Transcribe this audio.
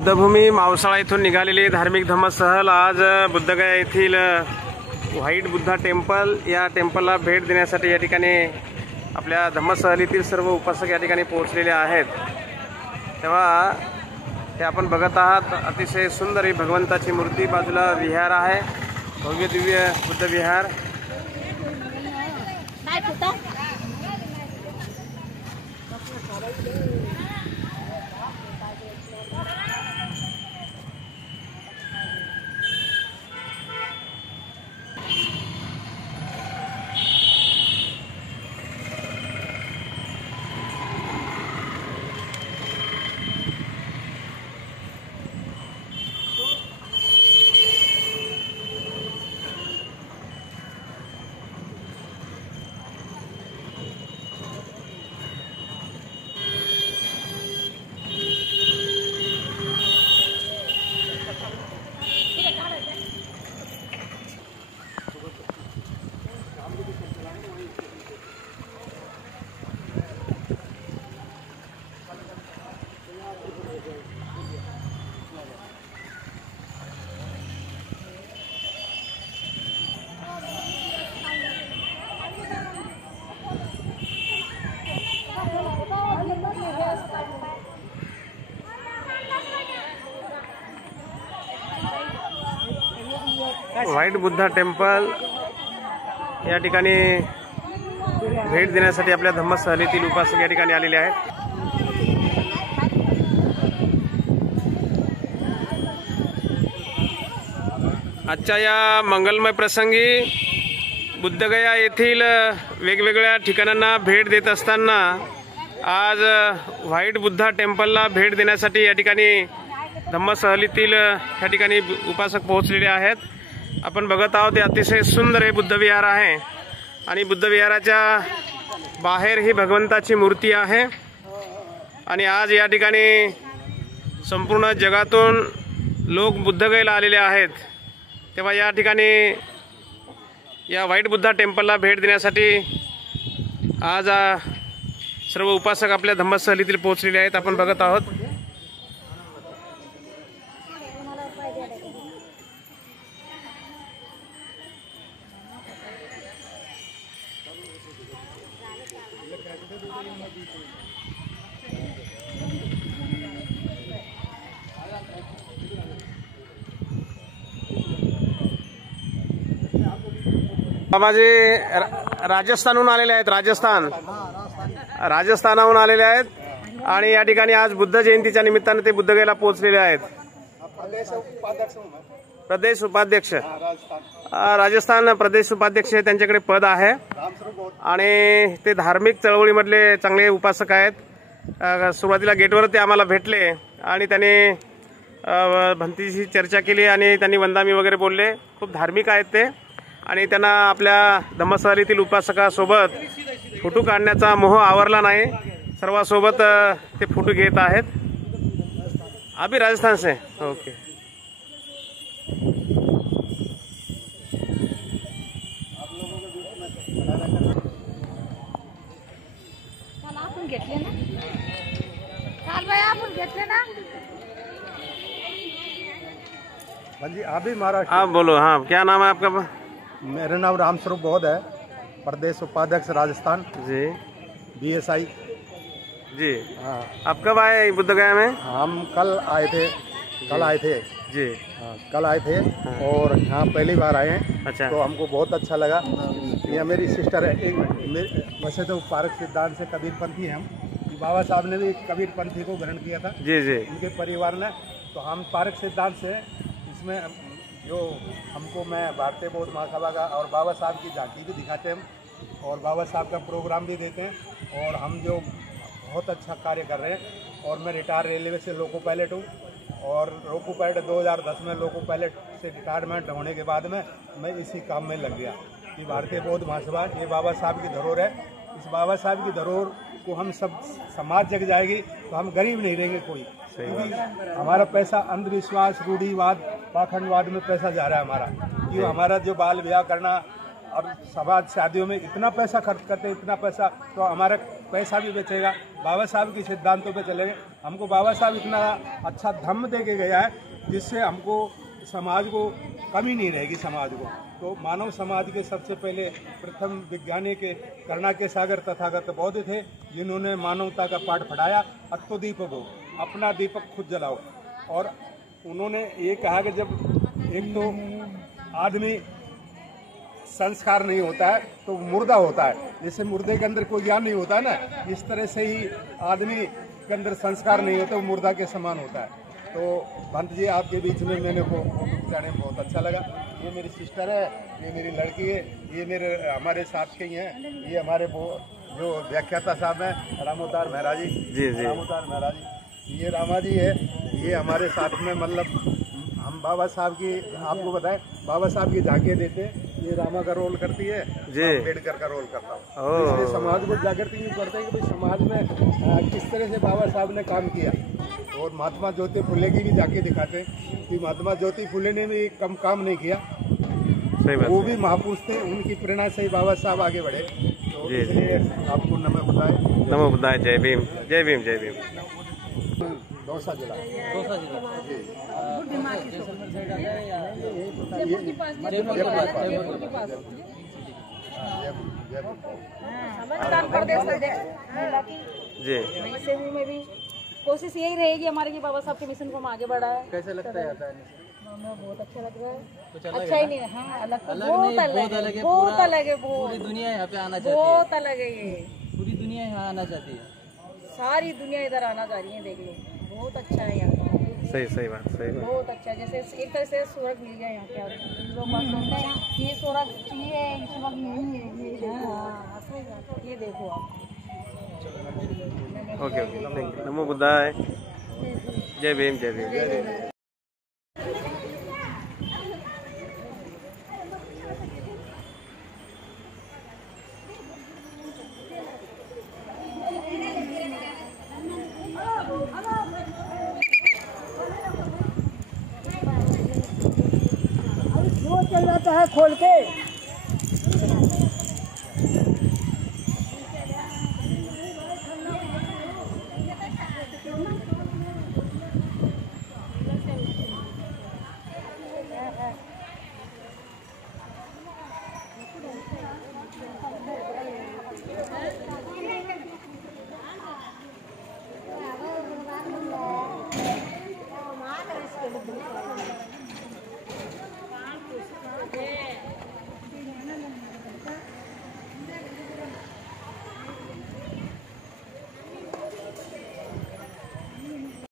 बुद्धभूमी मावसाळा येथून निघालेली धार्मिक धम्मसहल आज बुद्धगया येथील व्हाईट बुद्धा टेम्पल या टेम्पलला भेट देण्यासाठी या ठिकाणी आपल्या धम्मसहलीतील सर्व उपासक या ठिकाणी पोहोचलेले आहेत। तेव्हा हे आपण बघत आहात, अतिशय सुंदर ही भगवंताची मूर्ती, बाजूला विहार आहे, भव्य दिव्य बुद्ध विहार। व्हाईट बुद्धा टेम्पल या ठिकाणी भेट देण्यासाठी आपल्या धम्मसहलीतील उपासक या ठिकाणी आलेले आहेत। आजच्या या मंगलमय प्रसंगी बुद्धगया येथील वेगवेगळ्या ठिकाणांना भेट देत असताना आज व्हाईट बुद्धा टेम्पलला भेट देण्यासाठी या ठिकाणी धम्मसहलीतील या ठिकाणी उपासक पोहोचलेले आहेत। आपण बघत आहोत, ते अतिशय सुंदर हे बुद्ध विहार आहे आणि बुद्ध विहाराच्या बाहेर ही भगवंताची मूर्ती आहे आणि आज या ठिकाणी संपूर्ण जगातून लोक बुद्धगयेला आलेले आहेत। तेव्हा या ठिकाणी या व्हाईट बुद्धा टेम्पलला भेट देण्यासाठी आज सर्व उपासक आपल्या धम्मसहलीतील पोहोचलेले आहेत। आपण बघत आहोत। बाबाजी राजस्थानहून आलेले आहेत, राजस्थानाहून आलेले आहेत आणि या ठिकाणी आज बुद्ध जयंतीच्या निमित्ताने ते बुद्धगयेला पोहोचलेले आहेत। प्रदेश उपाध्यक्ष, राजस्थान प्रदेश उपाध्यक्ष त्यांच्याकडे पद आहे आणि ते धार्मिक चळवळीमधले चांगले उपासक आहेत। सुरुवातीला गेटवर ते आम्हाला भेटले आणि त्यांनी भंतीची चर्चा केली आणि त्यांनी वंदामी वगैरे बोलले। खूप धार्मिक आहेत ते आणि त्यांना आपल्या धम्मसहलीतील उपासकासोबत फोटो काढण्याचा मोह आवरला नाही। सर्वांसोबत ते फोटो घेत आहेत। अभी राजस्थान से ओके। आपण घेतले ना, चाल भाई आपण घेतले ना। जी आप भी महाराष्ट्र? आप बोलो। हाँ, क्या नाम है आपका? मेरा नाम रामस्वरूप बौद्ध है, प्रदेश उपाध्यक्ष राजस्थान जी, BSI जी। हाँ। आप कब आए बुद्धगया में? हम कल आए थे जी। हाँ, कल आए थे और यहाँ पहली बार आए हैं। अच्छा। तो हमको बहुत अच्छा लगा। यह मेरी सिस्टर है, वैसे तो पारक सिद्धांत से कबीरपंथी हैं हम, बाबा साहब ने भी कबीरपंथी को ग्रहण किया था जी जी, उनके परिवार ने। तो हम पारक सिद्धांत से इसमें जो हमको मैं भारतीय बौद्ध महासभा का और बाबा साहब की झांकी भी दिखाते हैं हम और बाबा साहब का प्रोग्राम भी देते हैं और हम जो बहुत अच्छा कार्य कर रहे हैं। और मैं रिटायर रेलवे से लोको पायलट हूँ और लोको पायलट 2010 में लोको पायलट से रिटायरमेंट होने के बाद में मैं इसी काम में लग गया कि भारतीय बौद्ध महासभा ये बाबा साहब की धरोहर है। इस बाबा साहब की धरोहर को हम सब समाज जग जाएगी तो हम गरीब नहीं रहेंगे कोई, क्योंकि हमारा पैसा अंधविश्वास, रूढ़ीवाद, पाखंडवाद में पैसा जा रहा है हमारा। कि हमारा जो बाल विवाह करना, अब समाज शादियों में इतना पैसा खर्च करते हैं, इतना पैसा, तो हमारा पैसा भी बचेगा, बाबा साहब के सिद्धांतों पे चलेंगे। हमको बाबा साहब इतना अच्छा धम्म दे के गया है जिससे हमको समाज को कमी नहीं रहेगी समाज को। तो मानव समाज के सबसे पहले प्रथम वैज्ञानिक करुणा के सागर तथागत बौद्ध थे, जिन्होंने मानवता का पाठ पढ़ाया, अत्तो दीपको, अपना दीपक खुद जलाओ। और उन्होंने ये कहा कि जब एक तो आदमी संस्कार नहीं होता है तो मुर्दा होता है, जैसे मुर्दे के अंदर कोई ज्ञान नहीं होता है ना, इस तरह से ही आदमी के अंदर संस्कार नहीं होता, वो मुर्दा के समान होता है। तो भंत जी आपके बीच में मैंने को जाने में बहुत अच्छा लगा। ये मेरी सिस्टर है, ये मेरी लड़की है, ये मेरे हमारे साथ के ही हैं, ये हमारे वो जो व्याख्याता साहब हैं रामोदार मेहरा जी, रामोदार मेहरा जी, ये रामा जी है, ये हमारे साथ में मतलब हम बाबा साहब की आपको बताएं, बाबा साहब की झांकियाँ देते हैं, ये रामा का रोल करती है, अम्बेडकर का रोल करता हूँ। इसलिए समाज को जागृति भी करते हैं कि भाई समाज में किस तरह से बाबा साहब ने काम किया। और महात्मा ज्योति फुले की भी झांकी दिखाते हैं कि महात्मा ज्योति फुले ने भी कम काम नहीं किया, वो भी महापुरुष थे, उनकी प्रेरणा से ही बाबा साहब आगे बढ़े। तो इसलिए आपको नमो बुधाय। नमो बुधाय। जय भीम, जय भीम, जय भीम। दौसा जिला जी। वैसे भी में भी कोशिश यही रहेगी हमारी कि बाबा साहब के मिशन को हम आगे बढ़ाए। कैसे लगता है हमें बहुत अच्छा लग रहा है। अच्छा ही नहीं है, हाँ अलग तो बहुत अलग है, बहुत अलग है, पूरी दुनिया यहाँ पे आना चाहती है, बहुत अलग है, ये पूरी दुनिया यहाँ आना चाहती है, सारी दुनिया इधर आना चाह रही है, देख लो बहुत अच्छा है यहाँ। सही सही बात, सही बात। बहुत अच्छा, जैसे एक तरह से स्वर्ग मिल गया यहाँ पे। लोग बात सोचते हैं ये स्वर्ग चाहिए, इस वक्त नहीं है, ये देखो, ये देखो आप। Okay okay, thank you. नमो बुद्धाय। जय भीम, जय भीम, जय भीम। चल जाता है खोल के।